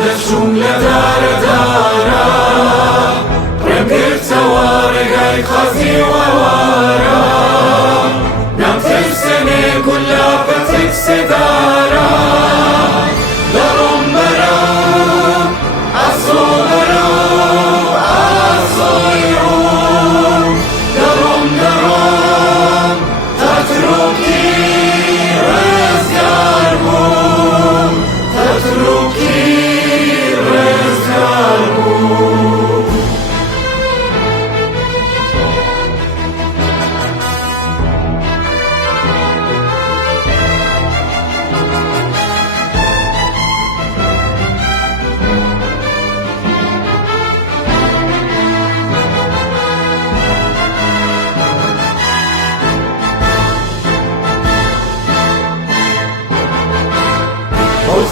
دەچووم لە دارە دارە ڕێمگرتەوە ڕێگای قازی وەوارە نامترسێنێ گول لە پەتێک سێدارە دەڕۆم بەرەو ئاسۆ بەرەو ئاسۆی ڕۆم دەڕۆم تا ترۆکی ڕێزگار بووم تا ترۆکی ڕێزگار بووم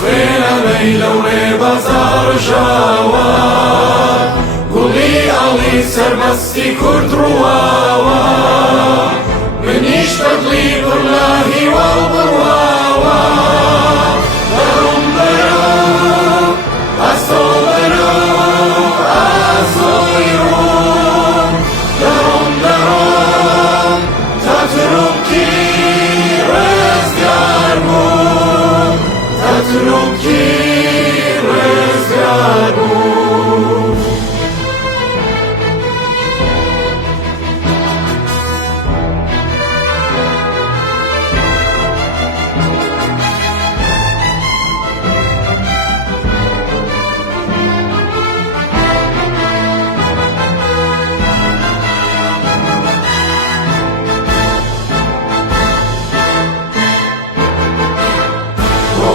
خوێنەمەی لەو ڕێ بەزار ژاوە گوڵی ئاڵی سەربەستی کورد ڕواوە منیش بەدڵی پڕ لە هیوا و بڕواوە دەڕۆم بەرەو ئاسۆ بەرەو ئاسۆی ڕۆم دەڕۆم تا ترۆکی ڕێزگار بووم تا ترۆکی ڕێزگار بووم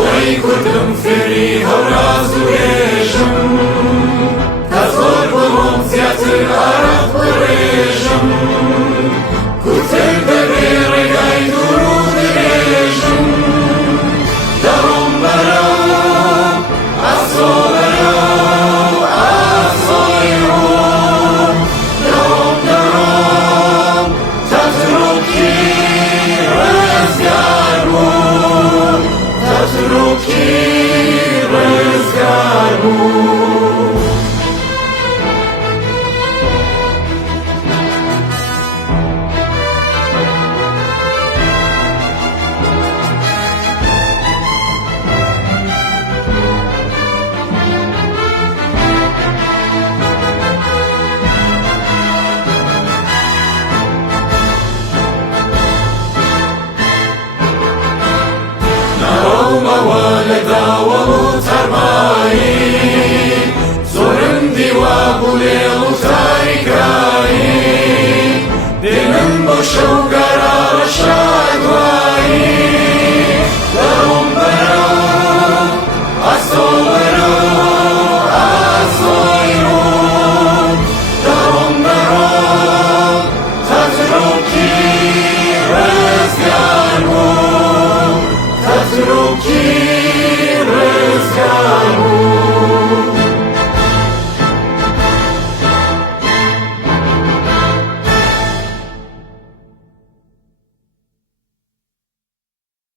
وەی کوردم فێری هەوراز و هێژم تا زۆر بڕۆم زیاتر عەرەق بڕێژم کورتتر دەبێ ڕێگای دوور و درێژم دەڕۆم بەرەو ئاسۆ بەرەو ئاسۆی ڕۆم دەڕۆم تا ترۆکی ڕێزگار بووم تا ترۆکی ڕێزگار بووم نەڕۆمەوە لە داوەڵ و تەرمایی